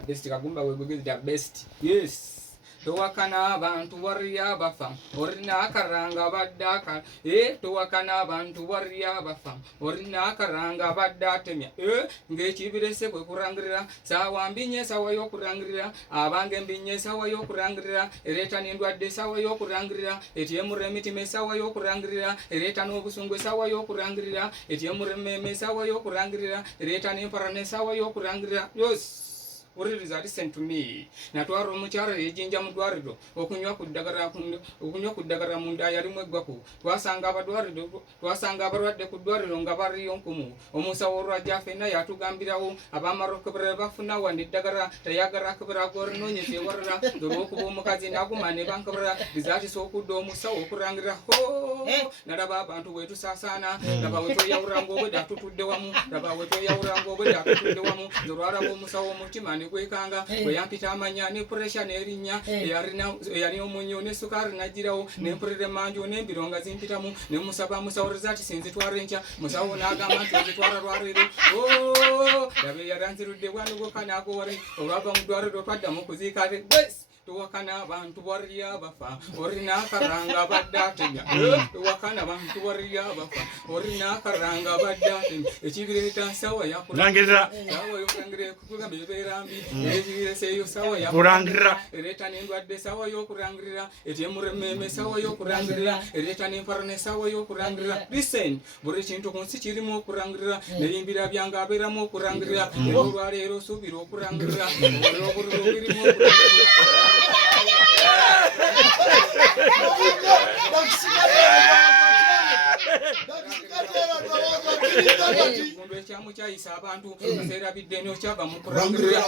best kagumba we bugezi the best. Yes. Towakana abantu warrior bafa orina karanga badaka towakana abantu warrior bafa orina karanga badatemya ngechibirese kwe kurangirira sawa mbinye sawa yo kurangirira abange mbinye sawa yo kurangirira ereta nindwadde sawa yo kurangirira etiemuremiti sawa yo kurangirira ereta n'obusungwe sawa yo kurangirira etiemurememe sawa yo kurangirira ereta n'emparane sawa yo kurangirira. Yes. Uririza listen to me. Natwaro mukyara yejinja mudwarido okunywa kuddagara munda yali mweggwako twasanga abadwarido twasanga abalwadde ku ddwaliro nga bariyo nkumu omusawo olwajja fenna yatugambirawo abamarokebera bafuna wandi ddagara tayagala kebera gorinoonyesa ewarala olw'okuba omukazi naguma ne bankebera bizaatisa okudda omusawo okurangirira nalaba abantu wetusaasaana laba wetweyawuranga obwedda tutudde wamu laba wetweyawuranga obwedda tutudde wamu olwalaba omusawo omutima kwekanga bweyampita amanya ne pressure n'erinnya eyali omunyo ne sukari nagirawo n'empulira emanju n'embironga zimpitamu ne musaba musawo result sinzitwara enkya musawo n'agamba nti nzitwara lwaleero yabe yaranzirudde bwanugoka n'agowari olwava mu ddwaliro twaddamu kuziika tuwakana abantu warrior bafa orina karanga badatemya tuwakana abantu warrior bafa orina karanga badatemya ekibireta sawa ya kurangirira sawa yo kurangirira kukugambe berambi ebire seyo sawa ya kurangirira ereta n'endwadde sawa yo kurangirira etyemurememe sawa yo kurangirira ereta n'emparane sawa yo kurangirira. Listen, buri kintu ku nsi kirimu okurangirira n'ebimbira byange abeeramu okurangirira olwaleero suubira okurangirira olw'obululu birimu okurangirira. Ekyamu kyayisa abantu ebiseera bidde n'okyava mu kurangirira